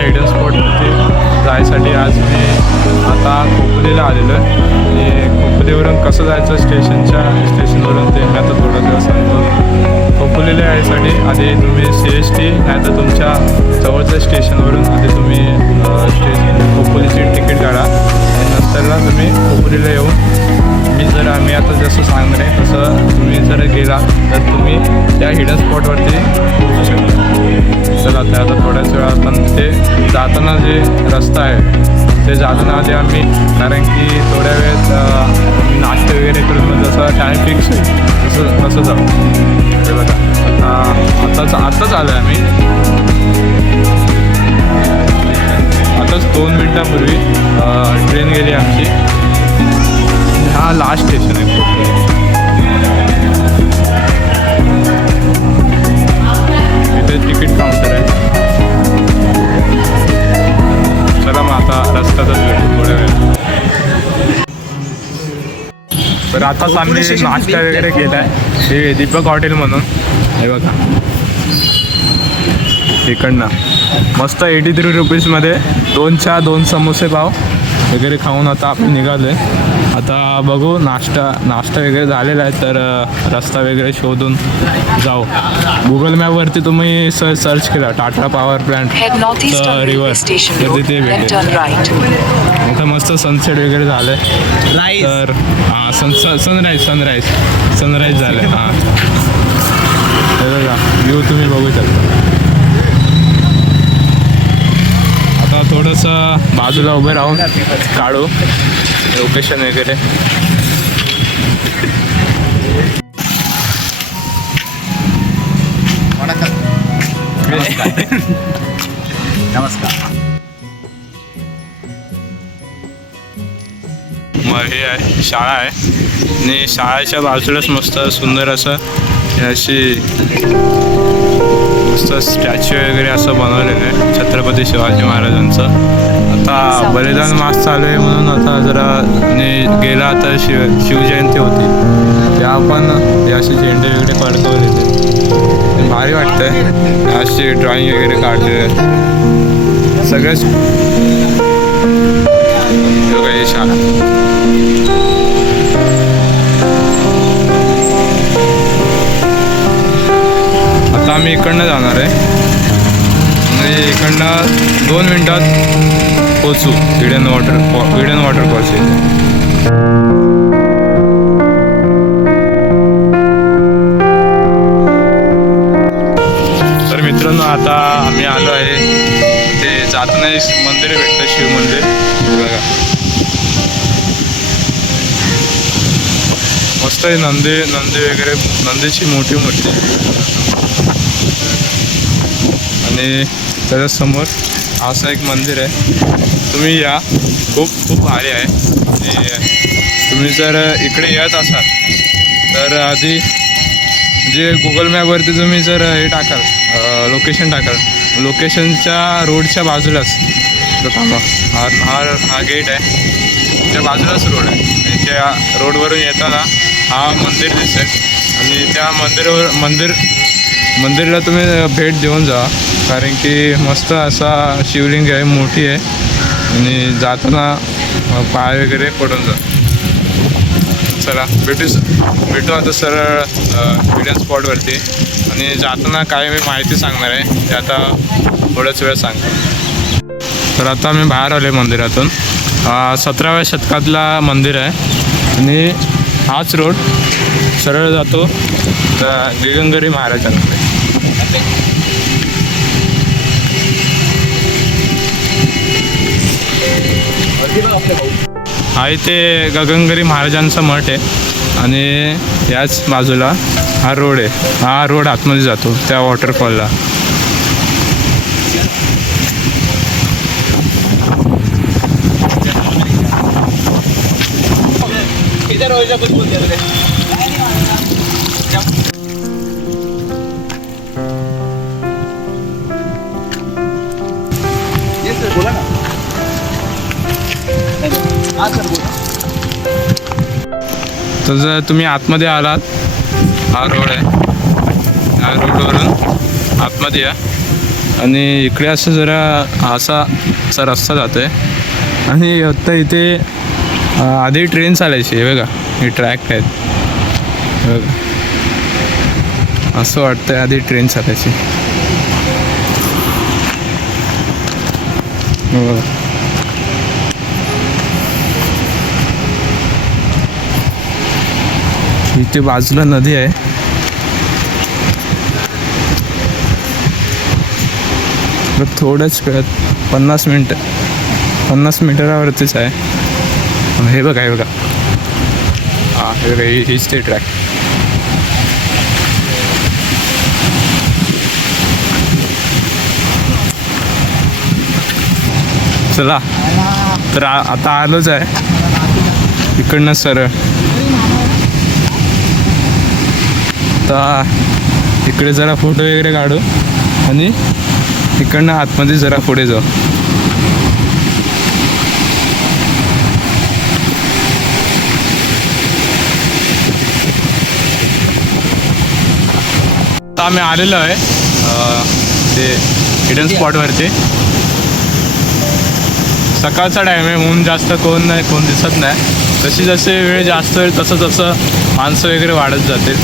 Hidden स्पॉटवरती जायसाठी आज मी आता खोपोलीला आलेलो आहे. आणि खोपोलीवरून कसं जायचं स्टेशनवरून ते मी आता थोडं दिवस सांगतो. खोपोलीला यायसाठी आधी तुम्ही CST नाही तर तुमच्या जवळच्या स्टेशनवरून आधी तुम्ही खोपोलीची तिकीट काढा आणि नंतरला तुम्ही खोपोलीला येऊन आम्ही आता जसं सांगणार आहे तसं तुम्ही जर गेला तर तुम्ही त्या हिडन स्पॉटवरती पोहोचू शकता. चला आता थोड्याच वेळा आपण ते जाताना जे रस्ता आहे ते जाताना आधी आम्ही कारण की थोड्या वेळेत नाश्ते वगैरे करून जसं टाईम फिक्स आहे तसं जाऊ. ते बघा आत्ताच आलो आहे आम्ही आताच 2 मिनटापूर्वी ट्रेन गेली आमची. हा लास्ट स्टेशन आहे इथे तिकीट काउंटर आहे. चला मग आता रस्त्यातच भेटू थोड्या वेळ. तर आताच आम्ही नाश्ता वगैरे केला आहे हे दीपक हॉटेल म्हणून. हे बघा इकडनं मस्त 83 रुपीजमध्ये 2 चहा 2 समोसे पाव वगैरे खाऊन आता आपण निघालो आहे. आता बघू नाश्ता वगैरे झालेला आहे तर रस्ता वगैरे शोधून जाऊ. गुगल मॅपवरती तुम्ही सर्च केला टाटा पॉवर प्लॅन्ट रिव्हर तर तिथे भेटेल. आता मस्त सनसेट वगैरे झालं आहे तर हां सनराईज झालं आहे. हां व्ह्यू तुम्ही बघू शकता. आता थोडंसं बाजूला उभे राहून काढू लोकेशन वगैरे. नमस्कार. मग हे आहे शाळा आहे आणि शाळेच्या बाजूलाच मस्त सुंदर असं अशी मस्त स्टॅच्यू वगैरे असं बनवलेलं आहे छत्रपती शिवाजी महाराजांचं. आता बलिदान मास चालू आहे म्हणून आता जरा गेला तर शिवजयंती होती त्या पण असे झेंडे वगैरे फडकवले ते भारी वाटतंय. अशी ड्रॉइंग वगैरे काढले सगळेच काही शाळा. आता आम्ही इकडनं जाणार आहे आणि इकडनं 2 मिनटात पोचू हिडन वॉटरफॉल्स येथे. तर मित्रांनो आता आम्ही आलो आहे ते जाताना मंदिर भेटतं शिव मंदिर बघा मस्त आहे. नंदी वगैरे नंदीची मोठी आणि त्याच्यासमोर असं एक मंदिर आहे. तुम्ही या खूप भारी आहे. आणि तुम्ही जर इकडे येत असाल तर आधी म्हणजे गुगल मॅपवरती तुम्ही जर हे टाकाल लोकेशन टाकाल लोकेशनच्या रोडच्या बाजूलाच हा गेट आहे त्या बाजूलाच रोड आहे आणि त्या रोडवरून येताना हा मंदिर दिसेल आणि त्या मंदिरला तुम्ही भेट देऊन जा कारण की मस्त असा शिवलिंग आहे मोठी आहे आणि जाताना पाय वगैरे पडून जा. चला भेटू आता सरळ हिडन स्पॉटवरती आणि जाताना काय मी माहिती सांगणार आहे ते आता थोड्याच वेळ सांगतो. तर आता मी बाहेर आलो मंदिरातून. 17व्या शतकातला मंदिर आहे आणि हाच रोड सरळ जातो गगनगिरी महाराजांकडे. हा इथे गगनगिरी महाराजांचा मठ आहे आणि याच बाजूला हा रोड आहे. हा रोड आतमध्ये जातो त्या वॉटरफॉलला. बोला ना. तर जर तुम्ही आतमध्ये आलात हा रोड आहे. या रोडवरून आतमध्ये या आणि इकडे असं जरा असा रस्ता जातो आहे. आणि आत्ता इथे आधी ट्रेन चालायची आहे बघा, हे ट्रॅक आहेत बघा, असं वाटतं आहे आधी ट्रेन चालायची. इथे बाजूला नदी आहे. थोडंच 50 मीटरावरतीच आहे. हे बघा हे बघा, हां हे बघा, हीच ते ट्रॅक. चला तर आता आलोच आहे इकडनं सरळ. आता इकडे जरा फोटो वगैरे काढू आणि इकडनं आतमध्ये जरा पुढे जाऊ. आता आम्ही आलेलो आहे ते हिडन स्पॉटवरती. सकाळचा टाईम आहे, ऊन जास्त कोण दिसत नाही. जशी जसे वेळ जास्त होईल तसं तसं माणसं वगैरे वाढत जातील.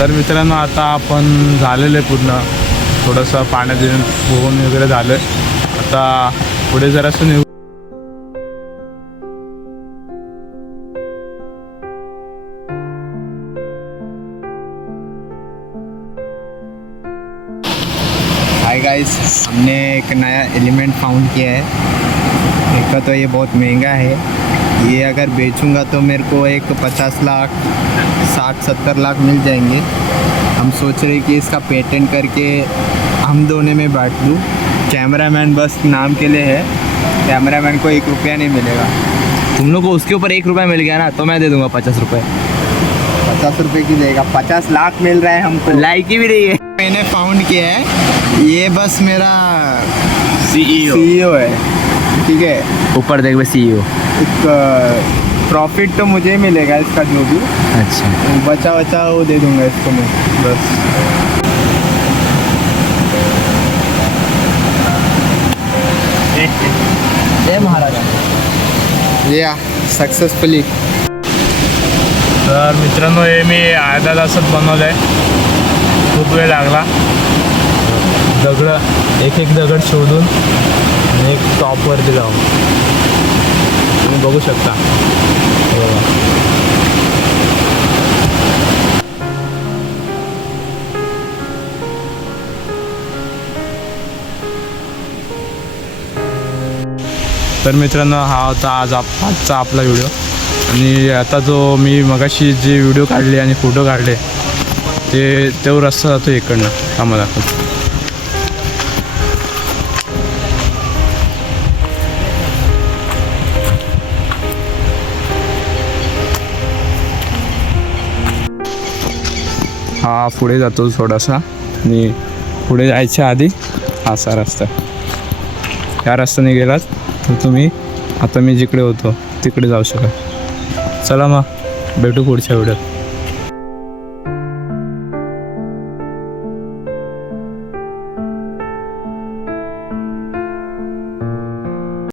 तर मित्रांनो, आता आपण झालेलं आहे पूर्ण, थोडंसं पाण्यात पोहून वगैरे झालं आहे. आता पुढे जरासं निघू. हाय गाइस, हमने एक नया एलिमेंट फाउंड किया है. एक तो ये बहुत महंगा है, ये अगर बेचूंगा तो मेरे को एक 50 लाख 60-70 लाख मिल जाएंगे. हम सोच रहे कि इसका पेटेंट करके हम दोनों में बांट दूँ. कैमरामैन बस नाम के लिए है, कैमरामैन को 1 रुपया नहीं मिलेगा. तुम लोग को उसके ऊपर 1 रुपया मिल गया ना, तो मैं दे दूंगा 50 रुपये. 50 रुपये की देगा, 50 लाख मिल रहा है हमको. लाइक ही भी नहीं है. मैंने फाउंड किया है, ये बस मेरा CEO CEO है, ठीक है. ऊपर देख CEO. प्रॉफिट तो मुझे ही मिलेगा इसका जो भी. अच्छा, बचा वो दे दूंगा इसको मैं बस. जय महाराजा. या सक्सेसफुली. तर मित्रांनो, हे मी अर्धा तासात बनवलं आहे. खूप वेळ लागला. दगड एक दगड शोधून आणि एक टॉपवरती जाऊन तुम्ही बघू शकता. तर मित्रांनो, हा होता आजचा आपला व्हिडिओ. आणि आता जो मी मगाशी जे व्हिडिओ काढले आणि फोटो काढले तो रस्ता जातो इकडनं आम्हाला. हा पुढे जातो थोडासा, आणि पुढे जायच्या आधी असा रस्ता. या रस्त्याने गेलात तर तुम्ही आता मी जिकडे होतो तिकडे जाऊ शकाल. चला मग भेटू पुढच्या व्हिडिओत.